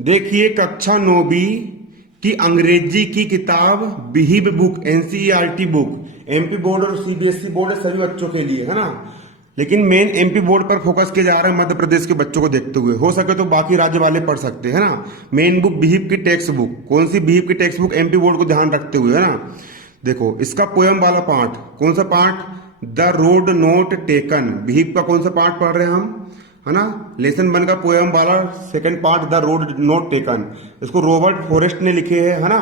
देखिए कक्षा 9वीं की अंग्रेजी की किताब Beehive book NCERT book MP board और सीबीएसई बोर्ड है, सभी बच्चों के लिए है ना। लेकिन मेन एमपी बोर्ड पर फोकस किया जा रहा है मध्य प्रदेश के बच्चों को देखते हुए। हो सके तो बाकी राज्य वाले पढ़ सकते हैं ना। मेन बुक बिहीव की टेक्स्ट बुक, कौन सी बिहीव की टेक्स्ट बुक, एमपी बोर्ड को ध्यान रखते हुए है ना। देखो इसका पोयम वाला पार्ट, कौन सा part, the road not taken. Beehive का कौन सा पार्ट पढ़ रहे हैं हम, है ना। लेसन 1 का पोयम वाला second part the road not taken, इसको रॉबर्ट फॉरेस्ट ने लिखे है ना।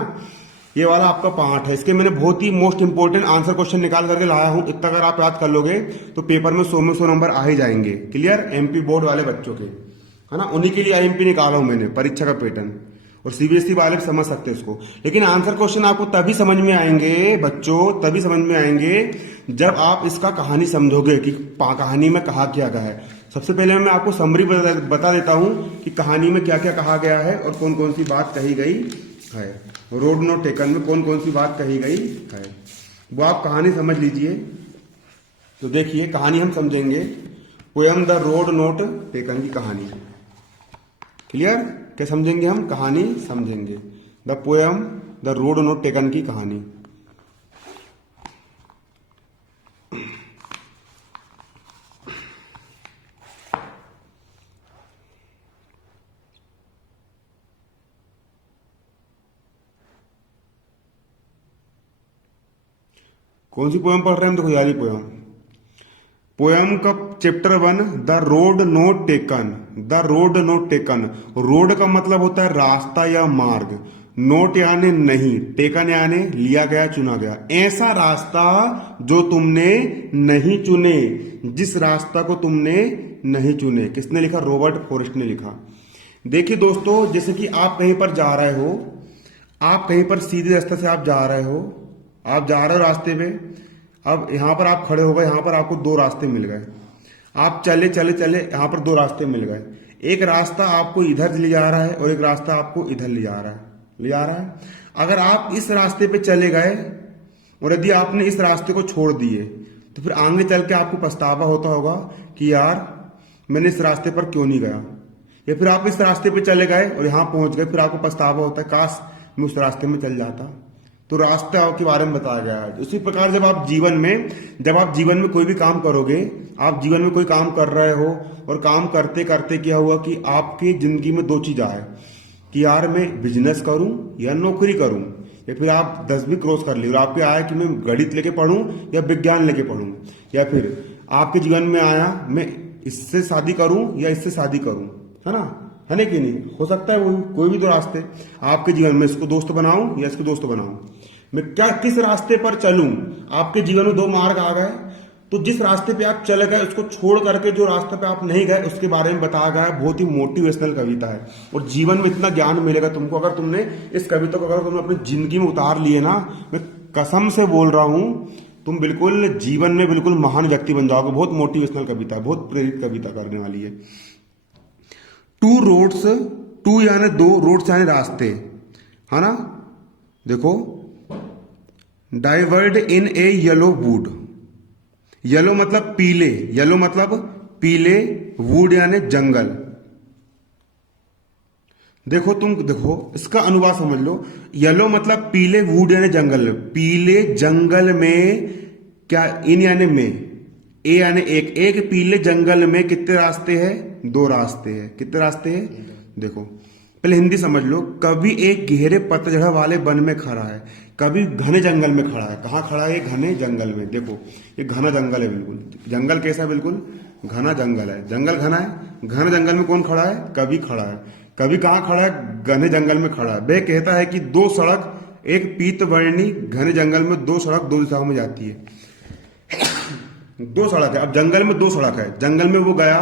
ये वाला आपका पार्ट है। इसके मैंने बहुत ही मोस्ट इंपोर्टेंट आंसर क्वेश्चन निकाल करके लाया हूं। इतना अगर आप याद कर लोगे तो पेपर में 100 में 100 नंबर आ ही जाएंगे। क्लियर, एमपी बोर्ड वाले बच्चों के, है ना। उन्हीं के लिए आईएमपी निकाला हूं मैंने, परीक्षा का पैटर्न। और सीबीएसई वाले भी समझ सकते हैं इसको। लेकिन आंसर क्वेश्चन आपको तभी समझ में आएंगे बच्चों, तभी समझ में आएंगे जब आप इसका कहानी समझोगे कि कहानी में कहा क्या गया है। सबसे पहले मैं आपको समरी बता देता हूं कि कहानी में क्या क्या कहा गया है और कौन कौन सी बात कही गई है। रोड नोट टेकन में कौन कौन सी बात कही गई है वो आप कहानी समझ लीजिए। तो देखिए कहानी हम समझेंगे, poem the road not taken की कहानी। क्लियर, क्या समझेंगे हम, कहानी समझेंगे। The poem the road not taken की कहानी। कौन सी पोयम पढ़ रहे हैं हम, देखो यारी पोयम। पोयम का chapter 1 the road not taken. The road not taken, road का मतलब होता है रास्ता या मार्ग, नोट यानी नहीं, टेकन यानी लिया गया, चुना गया। ऐसा रास्ता जो तुमने नहीं चुने, जिस रास्ता को तुमने नहीं चुने। किसने लिखा, रॉबर्ट फॉरेस्ट ने लिखा। देखिए दोस्तों, जैसे कि आप कहीं पर जा रहे हो, आप कहीं पर सीधे रास्ते से आप जा रहे हो, आप जा रहे हो रास्ते पे। अब यहां पर आप खड़े हो गए, यहां पर आपको दो रास्ते मिल गए। आप चले चले चले, यहां पर दो रास्ते मिल गए। एक रास्ता आपको इधर ले जा रहा है और एक रास्ता आपको इधर ले जा रहा है। अगर आप इस रास्ते पे चले गए और यदि आपने इस रास्ते को छोड़ दिए तो फिर आगे चल के आपको पछतावा होता होगा कि यार मैंने इस रास्ते पर क्यों नहीं गया। या फिर आप इस रास्ते पे चले गए और यहां पहुंच गए, फिर आपको पछतावा होता है काश मैं उस रास्ते में चल जाता। तो रास्ता के बारे में बताया गया है। उसी प्रकार जब आप जीवन में कोई भी काम करोगे, आप जीवन में कोई काम कर रहे हो और काम करते करते क्या हुआ कि आपकी जिंदगी में दो चीज आए कि यार मैं बिजनेस करूं या नौकरी करूं। या फिर आप 10 भी क्रॉस कर ली और आपके आया कि मैं गणित लेके पढ़ूं या विज्ञान लेके पढ़ूं। या फिर आपके जीवन में आया मैं इससे शादी करूं या इससे शादी करूं, है ना, है ना कि नहीं। हो सकता है वो कोई भी दो रास्ते आपके जीवन में, इसको दोस्त बनाऊं या इसको दोस्त बनाऊं, मैं क्या किस रास्ते पर चलूं। आपके जीवन में दो मार्ग आ गए, तो जिस रास्ते पे आप चले गए उसको छोड़ करके जो रास्ते पे आप नहीं गए उसके बारे में बताया गया है। बहुत ही मोटिवेशनल कविता है और जीवन में इतना ज्ञान मिलेगा तुमको अगर तुमने इस कविता को अगर तुमने अपनी जिंदगी में उतार लिए ना। मैं कसम से बोल रहा हूं, तुम बिल्कुल जीवन में बिल्कुल महान व्यक्ति बन जाओगे। बहुत मोटिवेशनल कविता है, बहुत प्रेरित कविता करने वाली है। टू रोड्स, टू यानी दो, रोड्स यानी रास्ते, है ना। देखो डाइवर्ड इन ए येलो वुड, येलो मतलब पीले, येलो मतलब पीले, वुड यानी जंगल। देखो तुम देखो इसका अनुवाद समझ लो। येलो मतलब पीले, वुड यानी जंगल। पीले जंगल में क्या, इन यानी में, ए यानी एक, एक पीले जंगल में कितने रास्ते हैं, दो रास्ते हैं। कितने रास्ते हैं, देखो पहले हिंदी समझ लो। कभी एक गहरे पतझड़ वाले वन में खड़ा है, कभी घने जंगल में खड़ा है। कहाँ खड़ा है, घने जंगल में। देखो ये घना जंगल है, बिल्कुल जंगल कैसा है, बिल्कुल घना जंगल है। जंगल घना है, घने जंगल में कौन खड़ा है, कभी खड़ा है। कभी कहाँ खड़ा है, घने जंगल में खड़ा है। वह कहता है कि दो सड़क, एक पीत वर्णी, घने जंगल में दो सड़क दो दिशाओं में जाती है। दो सड़क है, अब जंगल में दो सड़क है। जंगल में वो गया,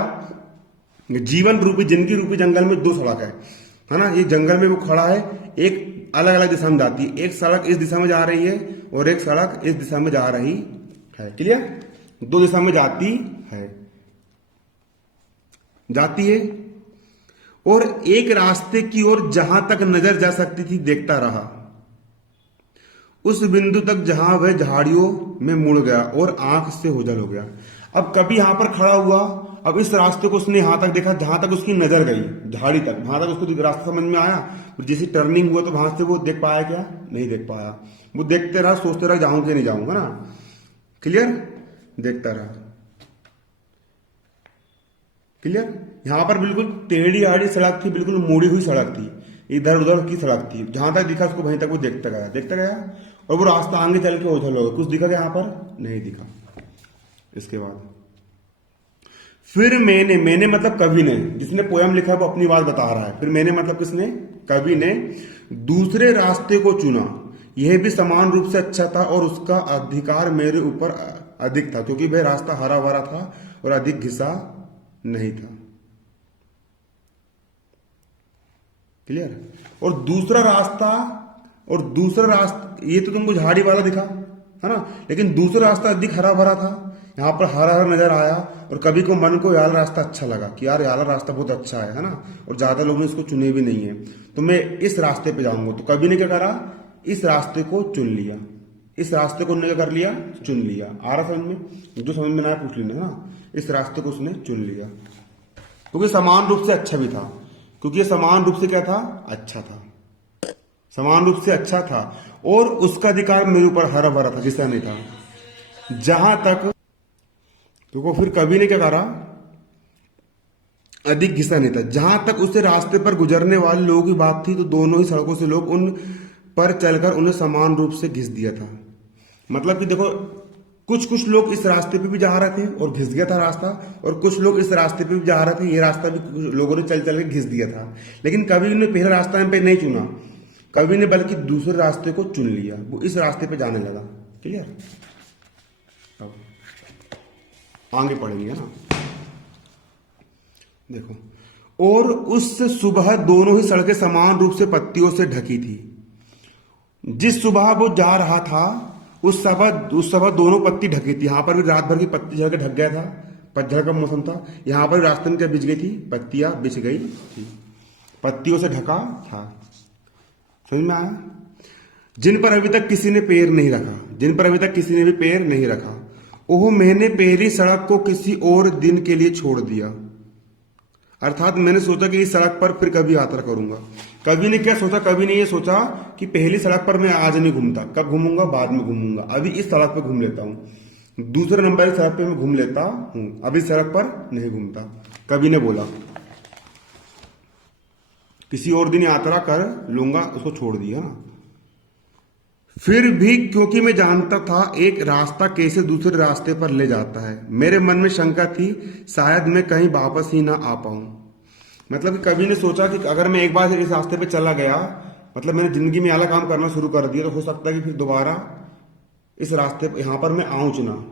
जीवन रूपी जिंदगी रूपी जंगल में दो सड़क है ना। ये जंगल में वो खड़ा है, एक अलग अलग दिशा में जाती है। एक सड़क इस दिशा में जा रही है और एक सड़क इस दिशा में जा रही है। क्लियर, दो दिशा में जाती है और एक रास्ते की ओर जहां तक नजर जा सकती थी देखता रहा, उस बिंदु तक जहां वह झाड़ियों में मुड़ गया और आंख से ओझल हो गया। अब कभी यहां पर खड़ा हुआ, अब इस रास्ते को उसने यहां तक देखा जहां तक उसकी नजर गई, झाड़ी तक, वहां तक उसको रास्ता समझ में आया। जैसे टर्निंग हुआ तो वहां से वो देख पाया क्या? नहीं देख पाया। वो देखते रहा, सोचते रहा जाऊं कि नहीं जाऊंगा ना। क्लियर? देखता रहा। क्लियर? यहां पर बिल्कुल टेढ़ी आड़ी सड़क थी, बिल्कुल मुड़ी हुई सड़क थी, इधर उधर की सड़क थी। जहां तक दिखा उसको वहीं तक वो देखता गया, देखता गया। और वो रास्ता आगे चल के उछल हो, कुछ दिखा क्या यहां पर? नहीं दिखा। इसके बाद फिर मैंने मतलब कवि ने, जिसने पोयम लिखा वो अपनी बात बता रहा है। फिर मैंने मतलब किसने? कवि ने दूसरे रास्ते को चुना। यह भी समान रूप से अच्छा था और उसका अधिकार मेरे ऊपर अधिक था, क्योंकि वह रास्ता हरा भरा था और अधिक घिसा नहीं था। क्लियर? और दूसरा रास्ता ये तो तुमको झाड़ी वाला दिखा है ना, लेकिन दूसरा रास्ता अधिक हरा भरा था। यहाँ पर हरा हरा नजर आया और कभी को मन को यार रास्ता अच्छा लगा कि यार यार रास्ता बहुत अच्छा है ना, और ज्यादा लोगों ने इसको चुने भी नहीं है, तो मैं इस रास्ते पे जाऊंगा। तो कभी ने क्या करा? इस रास्ते को चुन लिया। इस रास्ते को उन्होंने क्या कर लिया? चुन लिया। आ रहा समझ में? जो समझ में ना आया पूछ लेना है ना। इस रास्ते को उसने चुन लिया क्योंकि समान रूप से अच्छा भी था, क्योंकि ये समान रूप से क्या था? अच्छा था, समान रूप से अच्छा था। और उसका अधिकार मेरे ऊपर हरा भरा था, जिसका नहीं था। जहां तक तो फिर कवि ने क्या करा? अधिक घिसा नहीं था। जहां तक उसे रास्ते पर गुजरने वाले लोगों की बात थी, तो दोनों ही सड़कों से लोग उन पर चलकर उन्हें समान रूप से घिस दिया था। मतलब कि देखो, कुछ कुछ लोग इस रास्ते पे भी जा रहे थे और घिस गया था रास्ता, और कुछ लोग इस रास्ते पे भी जा रहे थे, ये रास्ता भी लोगों ने चल चल के घिस दिया था। लेकिन कवि ने पहला रास्ता पे नहीं चुना, कवि ने बल्कि दूसरे रास्ते को चुन लिया। वो इस रास्ते पे जाने लगा। क्लियर? अब आगे पढ़ेंगे ना, देखो। और उस सुबह दोनों ही सड़कें समान रूप से पत्तियों से ढकी थी। जिस सुबह वो जा रहा था उस सुबह दोनों पत्ती ढकी थी। यहां पर भी रात भर की पत्ती झड़ के ढक गया था, पतझड़ का मौसम था। यहां पर रास्ते में क्या बिछ गई थी? पत्तियां बिछ गई थी, पत्तियों से ढका था। समझ में आया? जिन पर अभी तक किसी ने पैर नहीं रखा, जिन पर अभी तक किसी ने भी पैर नहीं रखा। ओह, मैंने पहली सड़क को किसी और दिन के लिए छोड़ दिया। अर्थात मैंने सोचा कि इस सड़क पर फिर कभी यात्रा करूंगा। कवि ने क्या सोचा? कवि ने ये सोचा कि पहली सड़क पर मैं आज नहीं घूमता, कब घूमूंगा? बाद में घूमूंगा। अभी इस सड़क पर घूम लेता हूं, दूसरे नंबर की सड़क पे मैं घूम लेता हूं, अभी सड़क पर नहीं घूमता। कवि ने बोला किसी और दिन यात्रा कर लूंगा, उसको छोड़ दिया। फिर भी क्योंकि मैं जानता था एक रास्ता कैसे दूसरे रास्ते पर ले जाता है, मेरे मन में शंका थी शायद मैं कहीं वापस ही ना आ पाऊं। मतलब कि कवि ने सोचा कि अगर मैं एक बार इस रास्ते पे चला गया, मतलब मैंने जिंदगी में आला काम करना शुरू कर दिया, तो हो सकता है कि फिर दोबारा इस रास्ते पर यहां पर मैं आऊं चुना,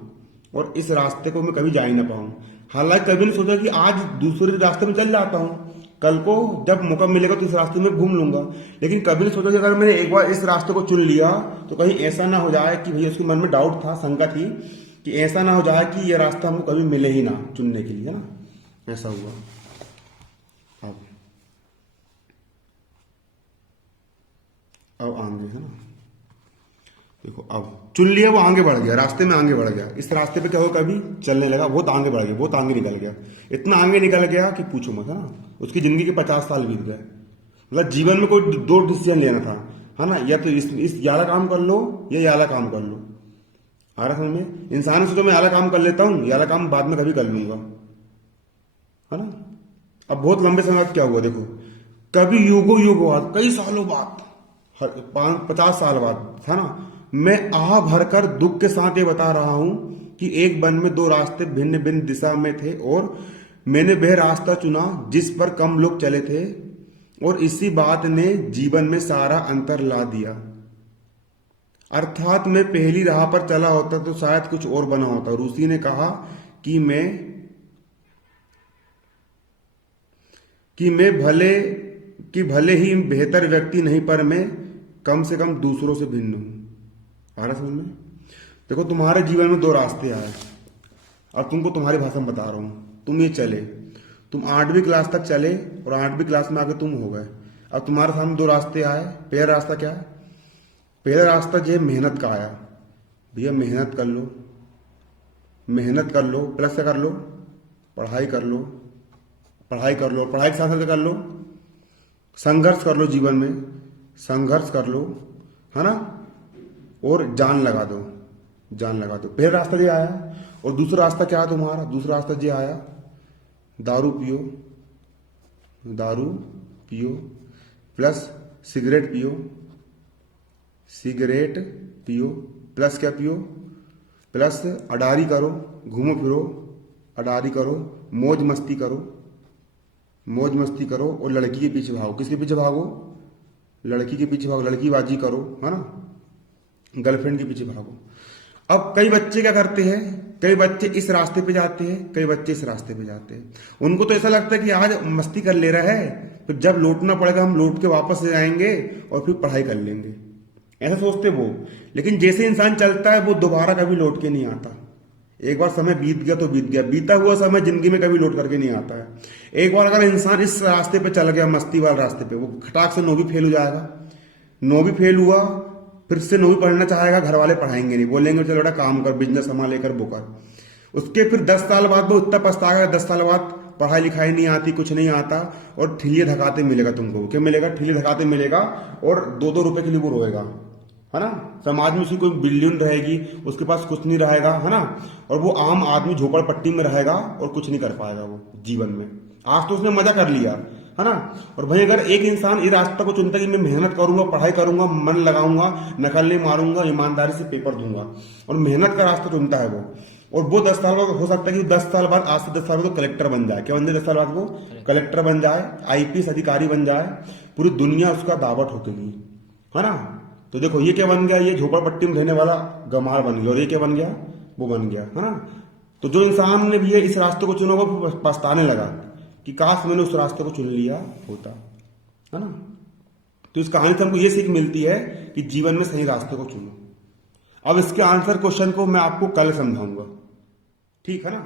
और इस रास्ते को मैं कभी जा ही ना पाऊं। हालांकि कवि ने सोचा कि आज दूसरे रास्ते में चल जाता हूं, कल को जब मौका मिलेगा तो इस रास्ते में घूम लूंगा। लेकिन कभी नहीं सोचा कि अगर मैंने एक बार इस रास्ते को चुन लिया तो कहीं ऐसा ना हो जाए कि भैया, उसके मन में डाउट था, शंका थी कि ऐसा ना हो जाए कि यह रास्ता हमको कभी मिले ही ना चुनने के लिए, है ना। ऐसा हुआ। अब आगे है ना, देखो अब चुन लिया, वो आगे बढ़ गया, रास्ते में आगे बढ़ गया। इस रास्ते पे क्या हो, कभी चलने लगा, बहुत आगे बढ़ गया, बहुत आगे निकल गया, इतना आगे निकल गया कि पूछो मत, है ना। उसकी जिंदगी के 50 साल बीत गए। मतलब जीवन में कोई दो डिसीजन लेना था, है ना, या तो इस याला काम कर लो या याला काम कर लो। आ रहा समझ में? इंसान ने सोचा मैं याला काम कर लेता हूँ, याला काम बाद में कभी कर लूंगा, है ना। अब बहुत लंबे समय बाद क्या हुआ देखो, कभी युगों युग बाद, कई सालों बाद, 50 साल बाद, है ना, मैं आह भरकर दुख के साथ ये बता रहा हूं कि एक वन में दो रास्ते भिन्न भिन्न दिशा में थे और मैंने वह रास्ता चुना जिस पर कम लोग चले थे, और इसी बात ने जीवन में सारा अंतर ला दिया। अर्थात मैं पहली राह पर चला होता तो शायद कुछ और बना होता। रूसी ने कहा कि मैं भले ही बेहतर व्यक्ति नहीं, पर मैं कम से कम दूसरों से भिन्न हूं। आ रहा समझ में? देखो, तुम्हारे जीवन में दो रास्ते आए, और तुमको तुम्हारी भाषा में बता रहा हूं। तुम ये चले, तुम 8वीं क्लास तक चले और 8वीं क्लास में आके तुम हो गए। अब तुम्हारे सामने दो रास्ते आए। पहला रास्ता क्या है? पहला रास्ता जो है मेहनत का आया। भैया मेहनत कर लो, मेहनत कर लो, प्लस क्या कर लो? पढ़ाई कर लो, पढ़ाई कर लो, पढ़ाई के साथ साथ कर लो, संघर्ष कर लो, जीवन में संघर्ष कर लो, है ना, और जान लगा दो, जान लगा दो। पहला रास्ता ये आया। और दूसरा रास्ता क्या है तुम्हारा? दूसरा रास्ता ये आया, दारू पियो, दारू पियो प्लस सिगरेट पियो, सिगरेट पियो प्लस क्या पियो, प्लस अडारी करो, घूमो फिरो, अडारी करो, मौज मस्ती करो, मौज मस्ती करो, और लड़की के पीछे भागो। किसके पीछे भागो? लड़की के पीछे भागो, लड़कीबाजी करो, है ना, गर्लफ्रेंड के पीछे भागो। अब कई बच्चे क्या करते हैं, कई बच्चे इस रास्ते पे जाते हैं, कई बच्चे इस रास्ते पे जाते हैं। उनको तो ऐसा लगता है कि आज मस्ती कर ले रहा है, फिर जब लौटना पड़ेगा हम लौट के वापस आएंगे और फिर पढ़ाई कर लेंगे, ऐसा सोचते वो। लेकिन जैसे इंसान चलता है वो दोबारा कभी लौट के नहीं आता। एक बार समय बीत गया तो बीत गया, बीता हुआ समय जिंदगी में कभी लौट करके नहीं आता है। एक बार अगर इंसान इस रास्ते पे चल गया, मस्ती वाले रास्ते पे, वो खटाक से 9वीं फेल हो जाएगा। 9वीं फेल हुआ, फिर से 9वीं पढ़ना चाहेगा, घर वाले पढ़ाएंगे नहीं, बोलेंगे चलो बेटा काम कर, बिजनेस संभाल लेकर वो कर। उसके फिर 10 साल बाद वो इतना पछताएगा, 10 साल बाद पढ़ाई लिखाई नहीं आती, कुछ नहीं आता, और ठिलिए धकाते मिलेगा तुमको। क्या मिलेगा? ठिलिए धकाते मिलेगा, और 2-2 रुपए के लिए वो रोएगा, है ना। समाज में उसकी कोई बिल्डियन रहेगी, उसके पास कुछ नहीं रहेगा, है ना, और वो आम आदमी झोपड़पट्टी में रहेगा और कुछ नहीं कर पाएगा वो जीवन में। आज तो उसने मजा कर लिया, है ना। और भाई अगर एक इंसान इस रास्ते को चुनता है कि मैं मेहनत करूंगा, पढ़ाई करूंगा, मन लगाऊंगा, नकल नहीं मारूंगा, ईमानदारी से पेपर दूंगा, और मेहनत का रास्ता चुनता है वो, और वो 10 साल बाद हो सकता है कि 10 साल बाद, आज से 10 साल बाद तो कलेक्टर बन जाए। क्या बन जाए? 10 साल बाद वो कलेक्टर बन जाए, आईपीएस अधिकारी बन जाए, पूरी दुनिया उसका दावा ठोकेगी, है ना। तो देखो ये क्या बन गया, ये झोपड़पट्टी में रहने वाला गमार बन गया, और ये क्या बन गया, वो बन गया, है ना। तो जो इंसान ने भी ये इस रास्ते को चुना वो पछताने लगा कि काश मैंने उस रास्ते को चुन लिया होता, है ना। तो इस कहानी से हमको ये सीख मिलती है कि जीवन में सही रास्ते को चुनो। अब इसके आंसर क्वेश्चन को मैं आपको कल समझाऊंगा, ठीक है ना।